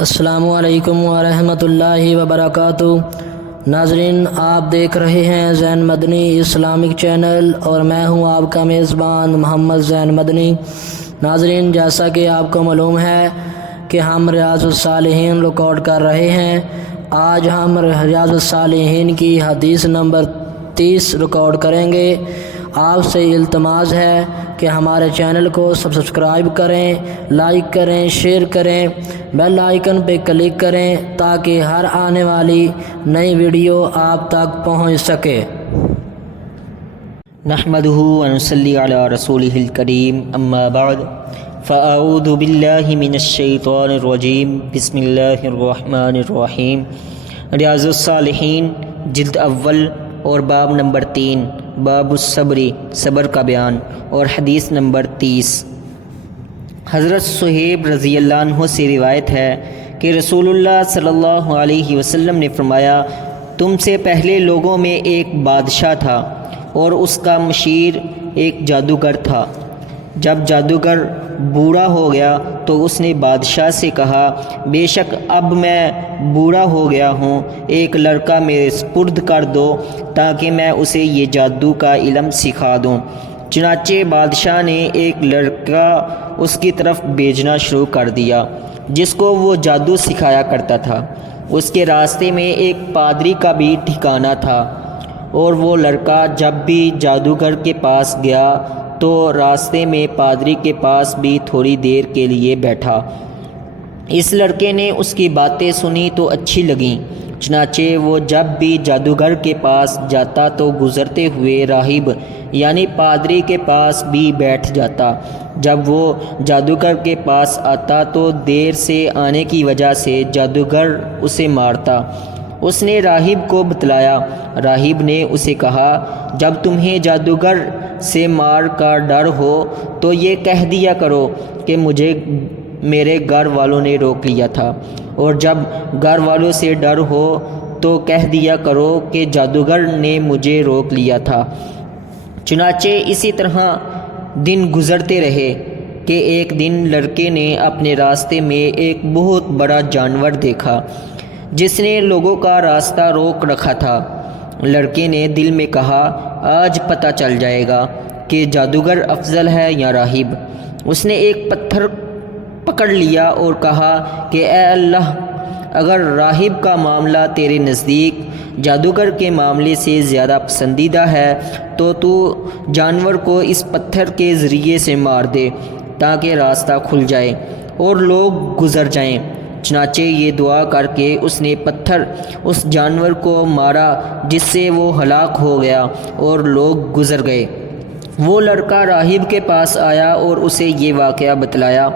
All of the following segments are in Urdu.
السلام علیکم ورحمۃ اللہ وبرکاتہ۔ ناظرین، آپ دیکھ رہے ہیں زین مدنی اسلامک چینل اور میں ہوں آپ کا میزبان محمد زین مدنی۔ ناظرین، جیسا کہ آپ کو معلوم ہے کہ ہم ریاض الصالحین ریکارڈ کر رہے ہیں۔ آج ہم ریاض الصالحین کی حدیث نمبر 30 ریکارڈ کریں گے۔ آپ سے التماس ہے کہ ہمارے چینل کو سبسکرائب کریں، لائک کریں، شیئر کریں، بیل آئیکن پہ کلک کریں تاکہ ہر آنے والی نئی ویڈیو آپ تک پہنچ سکے۔ نحمدہ ونصلی علی رسولہ الکریم، اما بعد فاعوذ باللہ من الشیطان الرجیم، بسم اللہ الرحمن الرحیم۔ ریاض الصالحین جلد اول اور باب نمبر 3، باب الصبری، صبر کا بیان، اور حدیث نمبر 30۔ حضرت صہیب رضی اللہ عنہ سے روایت ہے کہ رسول اللہ صلی اللہ علیہ وسلم نے فرمایا، تم سے پہلے لوگوں میں ایک بادشاہ تھا اور اس کا مشیر ایک جادوگر تھا۔ جب جادوگر بوڑھا ہو گیا تو اس نے بادشاہ سے کہا، بے شک اب میں بوڑھا ہو گیا ہوں، ایک لڑکا میرے سپرد کر دو تاکہ میں اسے یہ جادو کا علم سکھا دوں۔ چنانچہ بادشاہ نے ایک لڑکا اس کی طرف بھیجنا شروع کر دیا جس کو وہ جادو سکھایا کرتا تھا۔ اس کے راستے میں ایک پادری کا بھی ٹھکانہ تھا، اور وہ لڑکا جب بھی جادوگر کے پاس گیا تو راستے میں پادری کے پاس بھی تھوڑی دیر کے لیے بیٹھا۔ اس لڑکے نے اس کی باتیں سنی تو اچھی لگیں، چنانچہ وہ جب بھی جادوگر کے پاس جاتا تو گزرتے ہوئے راہب یعنی پادری کے پاس بھی بیٹھ جاتا۔ جب وہ جادوگر کے پاس آتا تو دیر سے آنے کی وجہ سے جادوگر اسے مارتا۔ اس نے راہب کو بتلایا۔ راہب نے اسے کہا، جب تمہیں جادوگر سے مار کا ڈر ہو تو یہ کہہ دیا کرو کہ مجھے میرے گھر والوں نے روک لیا تھا، اور جب گھر والوں سے ڈر ہو تو کہہ دیا کرو کہ جادوگر نے مجھے روک لیا تھا۔ چنانچہ اسی طرح دن گزرتے رہے کہ ایک دن لڑکے نے اپنے راستے میں ایک بہت بڑا جانور دیکھا جس نے لوگوں کا راستہ روک رکھا تھا۔ لڑکے نے دل میں کہا، آج پتہ چل جائے گا کہ جادوگر افضل ہے یا راہب۔ اس نے ایک پتھر پکڑ لیا اور کہا کہ اے اللہ، اگر راہب کا معاملہ تیرے نزدیک جادوگر کے معاملے سے زیادہ پسندیدہ ہے تو تو جانور کو اس پتھر کے ذریعے سے مار دے تاکہ راستہ کھل جائے اور لوگ گزر جائیں۔ چنانچہ یہ دعا کر کے اس نے پتھر اس جانور کو مارا جس سے وہ ہلاک ہو گیا اور لوگ گزر گئے۔ وہ لڑکا راہب کے پاس آیا اور اسے یہ واقعہ بتلایا۔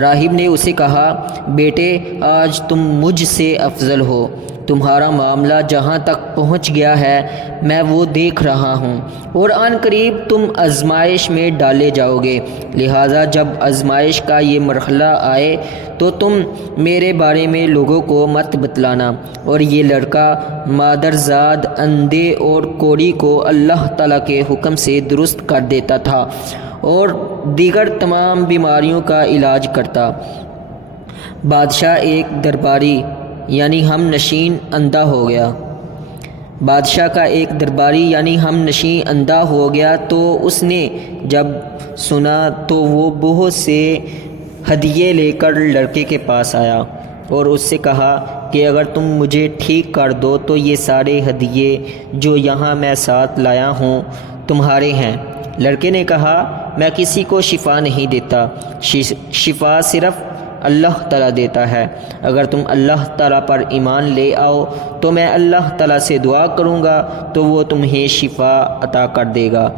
راہب نے اسے کہا، بیٹے، آج تم مجھ سے افضل ہو، تمہارا معاملہ جہاں تک پہنچ گیا ہے میں وہ دیکھ رہا ہوں، اور عن قریب تم آزمائش میں ڈالے جاؤ گے، لہٰذا جب آزمائش کا یہ مرحلہ آئے تو تم میرے بارے میں لوگوں کو مت بتلانا۔ اور یہ لڑکا مادرزاد، اندھے اور کوڑی کو اللہ تعالیٰ کے حکم سے درست کر دیتا تھا اور دیگر تمام بیماریوں کا علاج کرتا۔ بادشاہ ایک درباری یعنی ہم نشین اندھا ہو گیا۔ بادشاہ کا ایک درباری یعنی ہم نشین اندھا ہو گیا تو اس نے جب سنا تو وہ بہت سے ہدیے لے کر لڑکے کے پاس آیا اور اس سے کہا کہ اگر تم مجھے ٹھیک کر دو تو یہ سارے ہدیے جو یہاں میں ساتھ لایا ہوں تمہارے ہیں۔ لڑکے نے کہا، میں کسی کو شفا نہیں دیتا، شفا صرف اللہ تعالیٰ دیتا ہے۔ اگر تم اللہ تعالیٰ پر ایمان لے آؤ تو میں اللہ تعالیٰ سے دعا کروں گا تو وہ تمہیں شفا عطا کر دے گا۔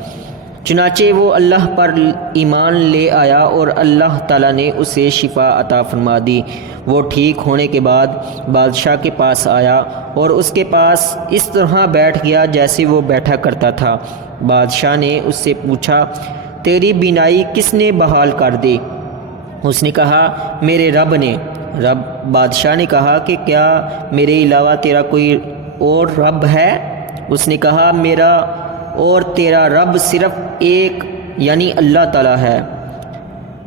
چنانچہ وہ اللہ پر ایمان لے آیا اور اللہ تعالیٰ نے اسے شفا عطا فرما دی۔ وہ ٹھیک ہونے کے بعد بادشاہ کے پاس آیا اور اس کے پاس اس طرح بیٹھ گیا جیسے وہ بیٹھا کرتا تھا۔ بادشاہ نے اس سے پوچھا، تیری بینائی کس نے بحال کر دی؟ اس نے کہا، میرے رب نے۔ بادشاہ نے کہا کہ کیا میرے علاوہ تیرا کوئی اور رب ہے؟ اس نے کہا، میرا اور تیرا رب صرف ایک یعنی اللہ تعالیٰ ہے۔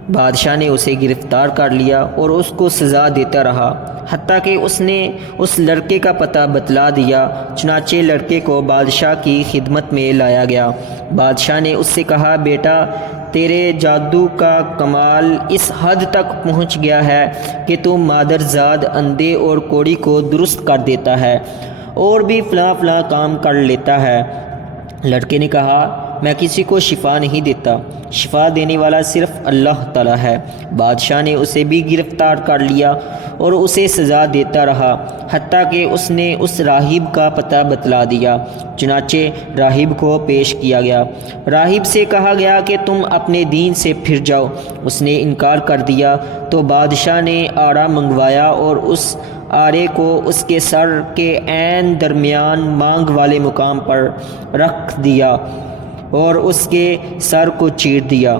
بادشاہ نے اسے گرفتار کر لیا اور اس کو سزا دیتا رہا حتیٰ کہ اس نے اس لڑکے کا پتہ بتلا دیا۔ چنانچہ لڑکے کو بادشاہ کی خدمت میں لایا گیا۔ بادشاہ نے اس سے کہا، بیٹا، تیرے جادو کا کمال اس حد تک پہنچ گیا ہے کہ تو مادرزاد اندھے اور کوڑی کو درست کر دیتا ہے اور بھی فلاں فلاں کام کر لیتا ہے۔ لڑکے نے کہا، میں کسی کو شفا نہیں دیتا، شفا دینے والا صرف اللہ تعالیٰ ہے۔ بادشاہ نے اسے بھی گرفتار کر لیا اور اسے سزا دیتا رہا حتیٰ کہ اس نے اس راہب کا پتہ بتلا دیا۔ چنانچہ راہب کو پیش کیا گیا۔ راہب سے کہا گیا کہ تم اپنے دین سے پھر جاؤ۔ اس نے انکار کر دیا تو بادشاہ نے آڑا منگوایا اور اس آرے کو اس کے سر کے عین درمیان مانگ والے مقام پر رکھ دیا اور اس کے سر کو چیر دیا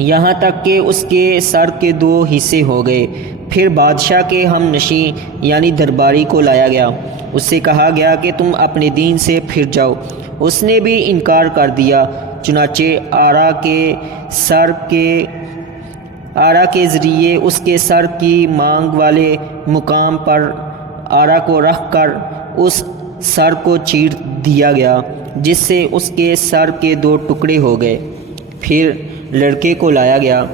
یہاں تک کہ اس کے سر کے 2 حصے ہو گئے۔ پھر بادشاہ کے ہم نشیں یعنی درباری کو لایا گیا۔ اس سے کہا گیا کہ تم اپنے دین سے پھر جاؤ۔ اس نے بھی انکار کر دیا۔ چنانچہ آرا کے ذریعے اس کے سر کی مانگ والے مقام پر آرا کو رکھ کر اس سر کو چیر دیا گیا جس سے اس کے سر کے 2 ٹکڑے ہو گئے۔ پھر لڑکے کو لایا گیا۔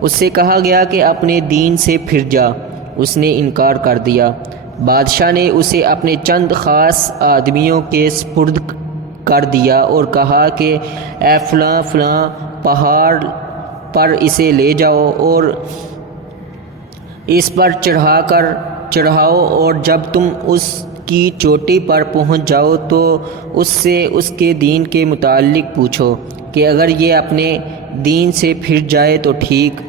اس سے کہا گیا کہ اپنے دین سے پھر جا۔ اس نے انکار کر دیا۔ بادشاہ نے اسے اپنے چند خاص آدمیوں کے سپرد کر دیا اور کہا کہ اے فلاں فلاں پہاڑ پر اسے لے جاؤ اور اس پر چڑھاؤ اور جب تم اس کی چوٹی پر پہنچ جاؤ تو اس سے اس کے دین کے متعلق پوچھو کہ اگر یہ اپنے دین سے پھر جائے تو ٹھیک،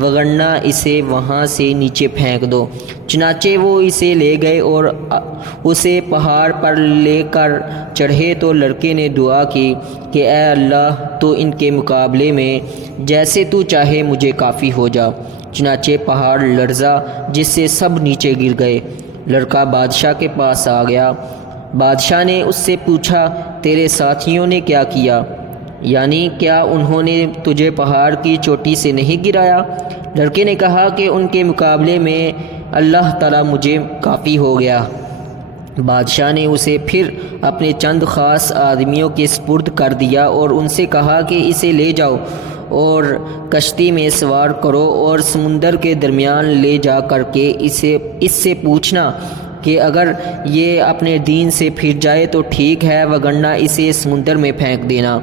وگرنہ اسے وہاں سے نیچے پھینک دو۔ چنانچہ وہ اسے لے گئے اور اسے پہاڑ پر لے کر چڑھے تو لڑکے نے دعا کی کہ اے اللہ، تو ان کے مقابلے میں جیسے تو چاہے مجھے کافی ہو جا۔ چنانچہ پہاڑ لرزا جس سے سب نیچے گر گئے۔ لڑکا بادشاہ کے پاس آ گیا۔ بادشاہ نے اس سے پوچھا، تیرے ساتھیوں نے کیا کیا؟ یعنی کیا انہوں نے تجھے پہاڑ کی چوٹی سے نہیں گرایا؟ لڑکے نے کہا کہ ان کے مقابلے میں اللہ تعالیٰ مجھے کافی ہو گیا۔ بادشاہ نے اسے پھر اپنے چند خاص آدمیوں کے سپرد کر دیا اور ان سے کہا کہ اسے لے جاؤ اور کشتی میں سوار کرو اور سمندر کے درمیان لے جا کر کے اس سے پوچھنا کہ اگر یہ اپنے دین سے پھر جائے تو ٹھیک ہے، وگرنہ اسے سمندر میں پھینک دینا۔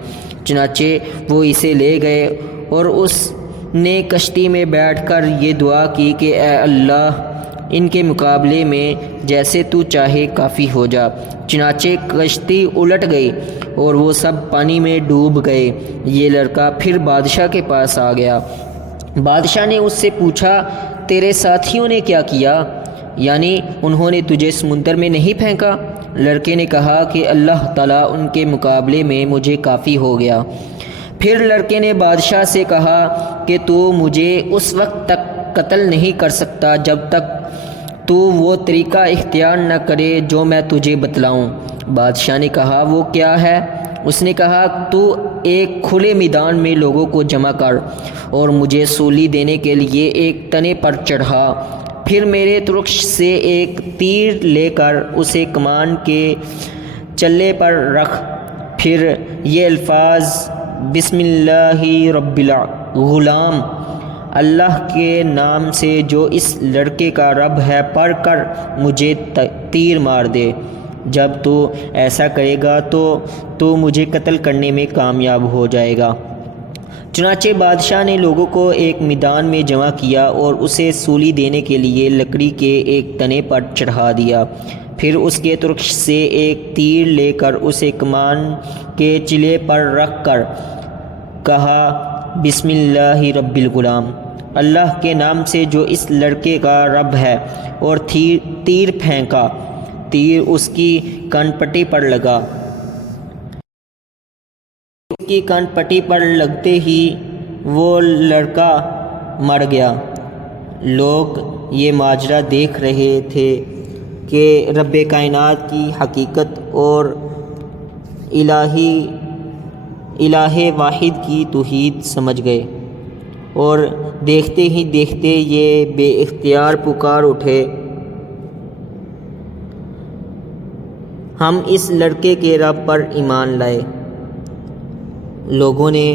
چنانچہ وہ اسے لے گئے اور اس نے کشتی میں بیٹھ کر یہ دعا کی کہ اے اللہ، ان کے مقابلے میں جیسے تو چاہے کافی ہو جا۔ چنانچہ کشتی الٹ گئی اور وہ سب پانی میں ڈوب گئے۔ یہ لڑکا پھر بادشاہ کے پاس آ گیا۔ بادشاہ نے اس سے پوچھا، تیرے ساتھیوں نے کیا کیا؟ یعنی انہوں نے تجھے سمندر میں نہیں پھینکا؟ لڑکے نے کہا کہ اللہ تعالیٰ ان کے مقابلے میں مجھے کافی ہو گیا۔ پھر لڑکے نے بادشاہ سے کہا کہ تو مجھے اس وقت تک قتل نہیں کر سکتا جب تک تو وہ طریقہ اختیار نہ کرے جو میں تجھے بتلاؤں۔ بادشاہ نے کہا، وہ کیا ہے؟ اس نے کہا، تو ایک کھلے میدان میں لوگوں کو جمع کر اور مجھے سولی دینے کے لیے ایک تنے پر چڑھا، پھر میرے ترکش سے ایک تیر لے کر اسے کمان کے چلے پر رکھ، پھر یہ الفاظ بسم اللہ رب الغلام، اللہ کے نام سے جو اس لڑکے کا رب ہے، پڑھ کر مجھے تیر مار دے۔ جب تو ایسا کرے گا تو مجھے قتل کرنے میں کامیاب ہو جائے گا۔ چنانچہ بادشاہ نے لوگوں کو ایک میدان میں جمع کیا اور اسے سولی دینے کے لیے لکڑی کے ایک تنے پر چڑھا دیا، پھر اس کے ترکش سے ایک تیر لے کر اسے کمان کے چلے پر رکھ کر کہا، بسم اللہ رب الغلام، اللہ کے نام سے جو اس لڑکے کا رب ہے، اور تیر پھینکا۔ تیر اس کی کان پٹی پر لگا۔ اس کی کان پٹی پر لگتے ہی وہ لڑکا مر گیا۔ لوگ یہ ماجرا دیکھ رہے تھے کہ رب کائنات کی حقیقت اور الہ واحد کی توحید سمجھ گئے۔ اور دیکھتے ہی دیکھتے یہ بے اختیار پکار اٹھے، ہم اس لڑکے کے رب پر ایمان لائے۔ لوگوں نے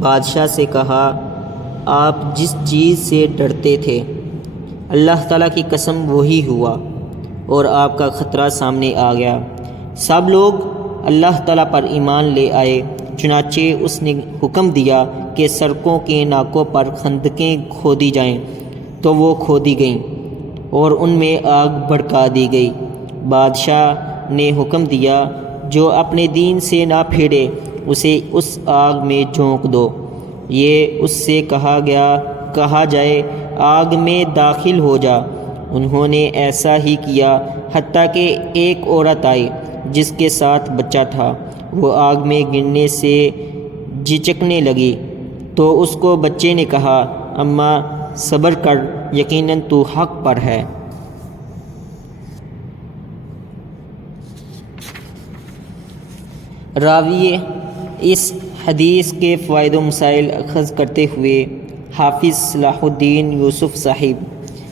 بادشاہ سے کہا، آپ جس چیز سے ڈرتے تھے اللہ تعالیٰ کی قسم وہی ہوا اور آپ کا خطرہ سامنے آ گیا۔ سب لوگ اللہ تعالیٰ پر ایمان لے آئے، چنانچہ اس نے حکم دیا کہ سڑکوں کے ناکوں پر خندقیں کھودی جائیں، تو وہ کھودی گئیں اور ان میں آگ بھڑکا دی گئی۔ بادشاہ نے حکم دیا، جو اپنے دین سے نہ پھیرے اسے اس آگ میں جھونک دو۔ یہ اس سے کہا جائے، آگ میں داخل ہو جا۔ انہوں نے ایسا ہی کیا، حتیٰ کہ ایک عورت آئی جس کے ساتھ بچہ تھا، وہ آگ میں گرنے سے جھچکنے لگی، تو اس کو بچے نے کہا، اماں صبر کر، یقیناً تو حق پر ہے۔ راوی اس حدیث کے فوائد و مسائل اخذ کرتے ہوئے حافظ صلاح الدین یوسف صاحب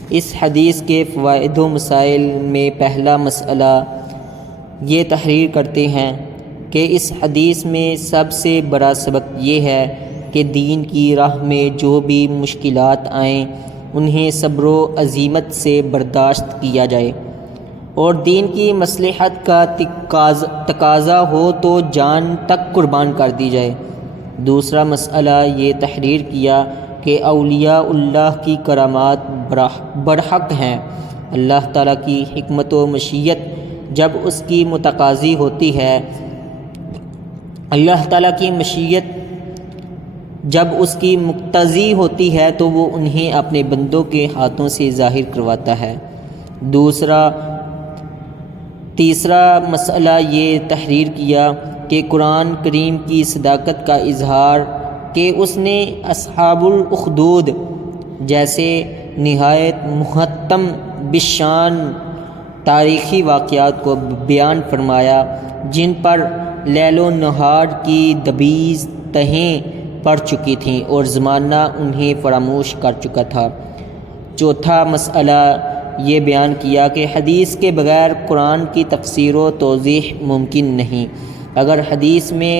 اس حدیث کے فوائد و مسائل میں پہلا مسئلہ یہ تحریر کرتے ہیں کہ اس حدیث میں سب سے بڑا سبق یہ ہے کہ دین کی راہ میں جو بھی مشکلات آئیں انہیں صبر و عزیمت سے برداشت کیا جائے، اور دین کی مصلحت کا تقاضا ہو تو جان تک قربان کر دی جائے۔ دوسرا مسئلہ یہ تحریر کیا کہ اولیاء اللہ کی کرامات برحق ہیں۔ اللہ تعالیٰ کی حکمت و مشیت جب اس کی متقاضی ہوتی ہے، اللہ تعالیٰ کی مشیت جب اس کی مقتضی ہوتی ہے تو وہ انہیں اپنے بندوں کے ہاتھوں سے ظاہر کرواتا ہے۔ تیسرا مسئلہ یہ تحریر کیا کہ قرآن کریم کی صداقت کا اظہار کہ اس نے اصحاب الاخدود جیسے نہایت محتم بالشان تاریخی واقعات کو بیان فرمایا، جن پر لیل و نہار کی دبیز تہیں پڑ چکی تھیں اور زمانہ انہیں فراموش کر چکا تھا۔ چوتھا مسئلہ یہ بیان کیا کہ حدیث کے بغیر قرآن کی تفسیر و توضیح ممکن نہیں۔ اگر حدیث میں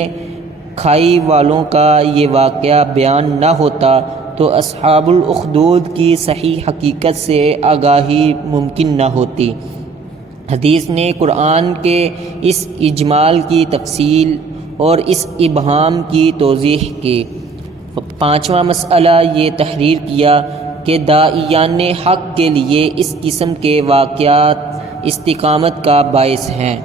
کھائی والوں کا یہ واقعہ بیان نہ ہوتا تو اصحاب الاخدود کی صحیح حقیقت سے آگاہی ممکن نہ ہوتی۔ حدیث نے قرآن کے اس اجمال کی تفصیل اور اس ابہام کی توضیح کی۔ پانچواں مسئلہ یہ تحریر کیا کہ داعیان حق کے لیے اس قسم کے واقعات استقامت کا باعث ہیں۔